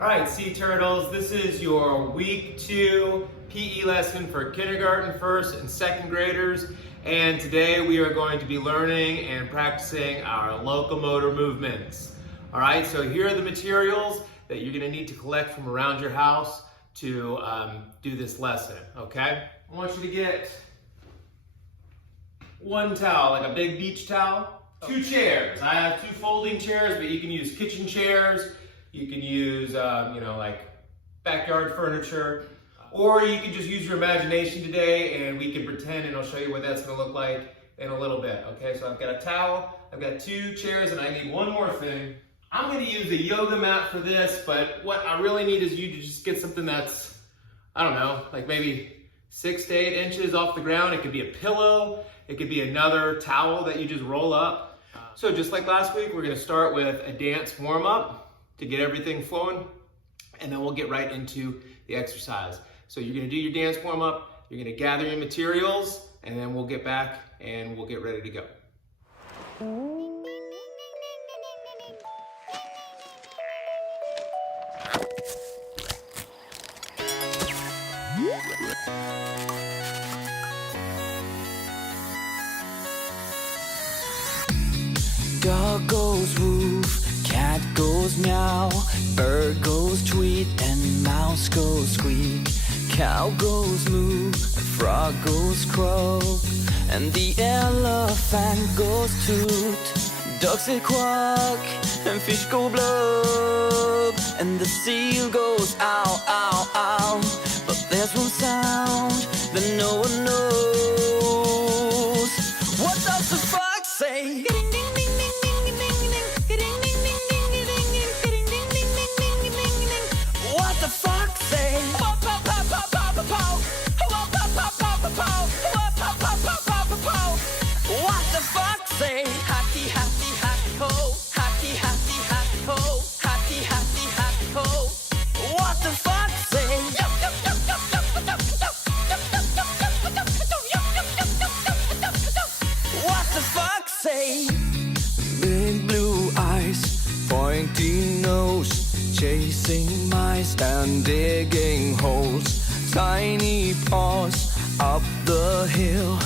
All right, Sea Turtles, this is your week 2 PE lesson for kindergarten, first and second graders. And today we are going to be learning and practicing our locomotor movements. All right, so here are the materials that you're gonna need to collect from around your house to do this lesson, okay? I want you to get one towel, like a big beach towel, 2 chairs. I have 2 folding chairs, but you can use kitchen chairs. You can use, like backyard furniture, or you can just use your imagination today and we can pretend, and I'll show you what that's gonna look like in a little bit. Okay, so I've got a towel, I've got 2 chairs, and I need one more thing. I'm gonna use a yoga mat for this, but what I really need is you to just get something that's, I don't know, like maybe 6 to 8 inches off the ground. It could be a pillow, it could be another towel that you just roll up. So just like last week, we're gonna start with a dance warm-up to get everything flowing, and then we'll get right into the exercise. So you're gonna do your dance warm up, you're gonna gather your materials, and then we'll get back and we'll get ready to go. Dog goes woof, cat goes meow, bird goes tweet, and mouse goes squeak. Cow goes moo, and frog goes croak, and the elephant goes toot. Ducks say quack, and fish go blub, and the seal goes ow, ow, ow. But there's one sound that no one knows. What does the fox say? What the fox say? What the fox say? Happy, happy, happy ho. Happy, happy, happy ho. Happy, happy, happy ho. What the fox say? What the fox say? Big blue eyes, pointy nose, chasing mice and digging holes. Tiny paws up the hill.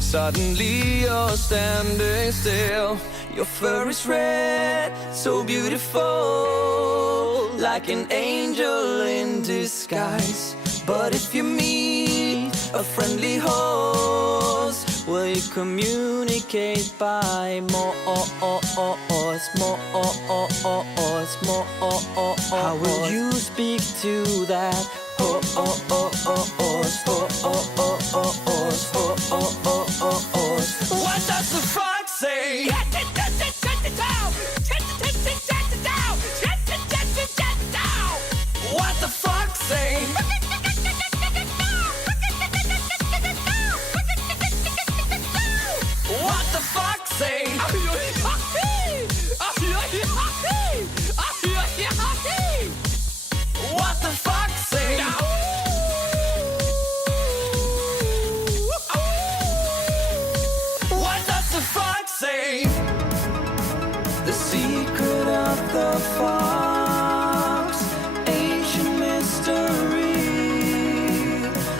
Suddenly you're standing still. Your fur is red, so beautiful, like an angel in disguise. But if you meet a friendly horse, will you communicate by more? How will you speak to that horse? What does the fox say? What the fox say? What the fox say? What the fox say? What does the fox say? The secret of the fox, ancient mystery,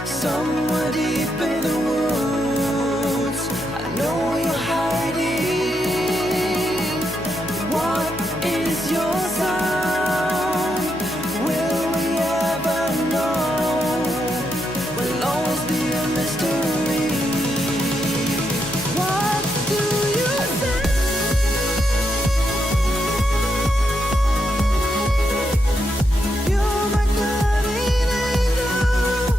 somewhere deep in the woods, I know you're hiding. What is your sound? Will we ever know? Will always be a mystery. What do you say? You're my guardian angel,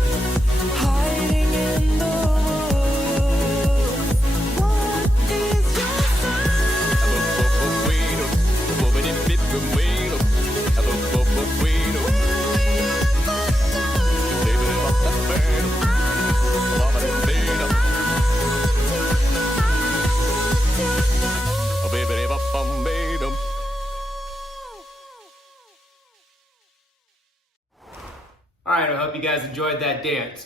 hiding in the woods. What is your All right, I hope you guys enjoyed that dance.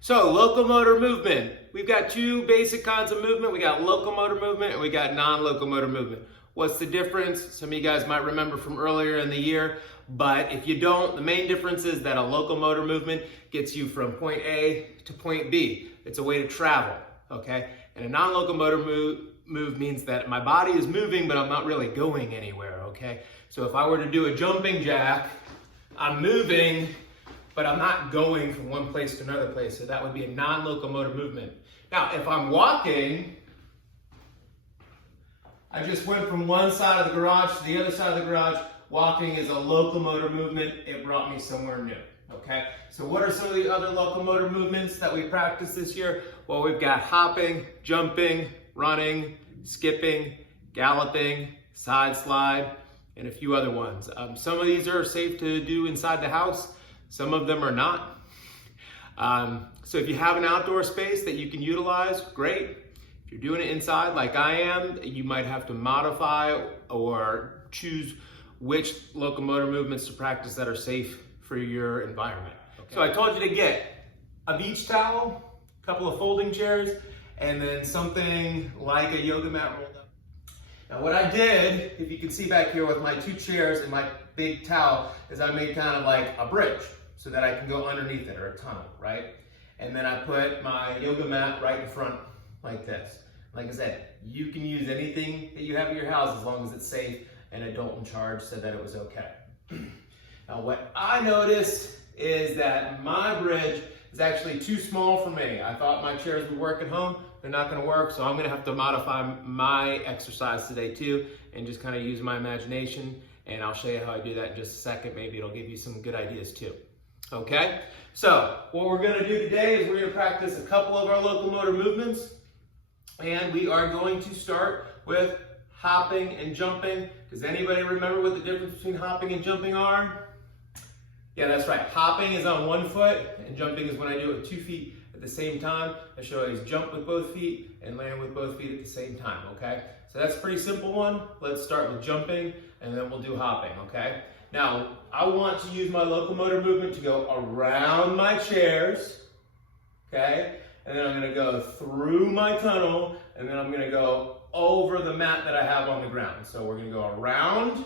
So locomotor movement. We've got 2 basic kinds of movement. We got locomotor movement and we got non-locomotor movement. What's the difference? Some of you guys might remember from earlier in the year, but if you don't, the main difference is that a locomotor movement gets you from point A to point B. It's a way to travel, okay? And a non-locomotor move means that my body is moving, but I'm not really going anywhere, okay? So if I were to do a jumping jack, I'm moving, but I'm not going from one place to another place. So that would be a non-locomotor movement. Now, if I'm walking, I just went from one side of the garage to the other side of the garage. Walking is a locomotor movement. It brought me somewhere new, okay? So what are some of the other locomotor movements that we practiced this year? Well, we've got hopping, jumping, running, skipping, galloping, side slide, and a few other ones. Some of these are safe to do inside the house. Some of them are not. So if you have an outdoor space that you can utilize, great. If you're doing it inside like I am, you might have to modify or choose which locomotor movements to practice that are safe for your environment. Okay. So I told you to get a beach towel, a couple of folding chairs, and then something like a yoga mat rolled up. Now what I did, if you can see back here with my 2 chairs and my big towel, is I made kind of like a bridge so that I can go underneath it, or a tunnel, right? And then I put my yoga mat right in front like this. Like I said, you can use anything that you have at your house as long as it's safe, and Adult in Charge said that it was okay. Now what I noticed is that my bridge is actually too small for me. I thought my chairs would work at home. They're not gonna work, so I'm gonna have to modify my exercise today too, and just kind of use my imagination, and I'll show you how I do that in just a second. Maybe it'll give you some good ideas too. Okay, so what we're gonna do today is we're gonna practice a couple of our locomotor movements, and we are going to start with hopping and jumping. Does anybody remember what the difference between hopping and jumping are? Yeah, that's right. Hopping is on one foot, and jumping is when I do it with 2 feet at the same time. I should always jump with both feet and land with both feet at the same time, okay? So that's a pretty simple one. Let's start with jumping, and then we'll do hopping, okay? Now, I want to use my locomotor movement to go around my chairs, okay? And then I'm gonna go through my tunnel, and then I'm gonna go over the mat that I have on the ground. So we're gonna go around,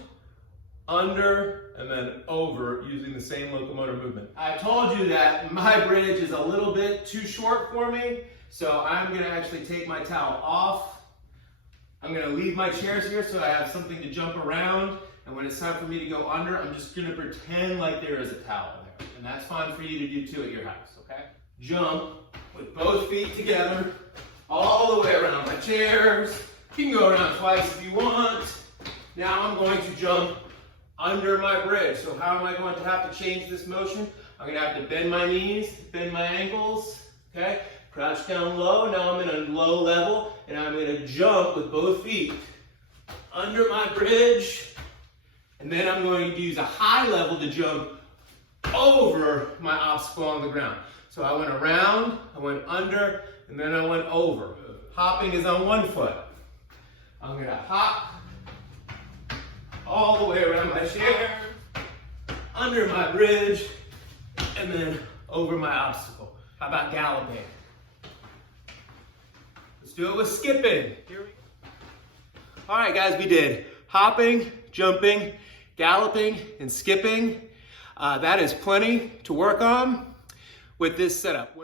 under, and then over using the same locomotor movement. I told you that my bridge is a little bit too short for me, so I'm gonna actually take my towel off. I'm gonna leave my chairs here so I have something to jump around, and when it's time for me to go under, I'm just gonna pretend like there is a towel there. And that's fine for you to do too at your house, okay? Jump with both feet together, all the way around my chairs. You can go around twice if you want. Now I'm going to jump under my bridge. So how am I going to have to change this motion? I'm going to have to bend my knees, bend my ankles, okay? Crouch down low. Now I'm in a low level, and I'm going to jump with both feet under my bridge. And then I'm going to use a high level to jump over my obstacle on the ground. So I went around, I went under, and then I went over. Hopping is on one foot. I'm gonna hop all the way around my chair, under my bridge, and then over my obstacle. How about galloping? Let's do it with skipping. Here we go. All right, guys, we did hopping, jumping, galloping, and skipping. That is plenty to work on with this setup.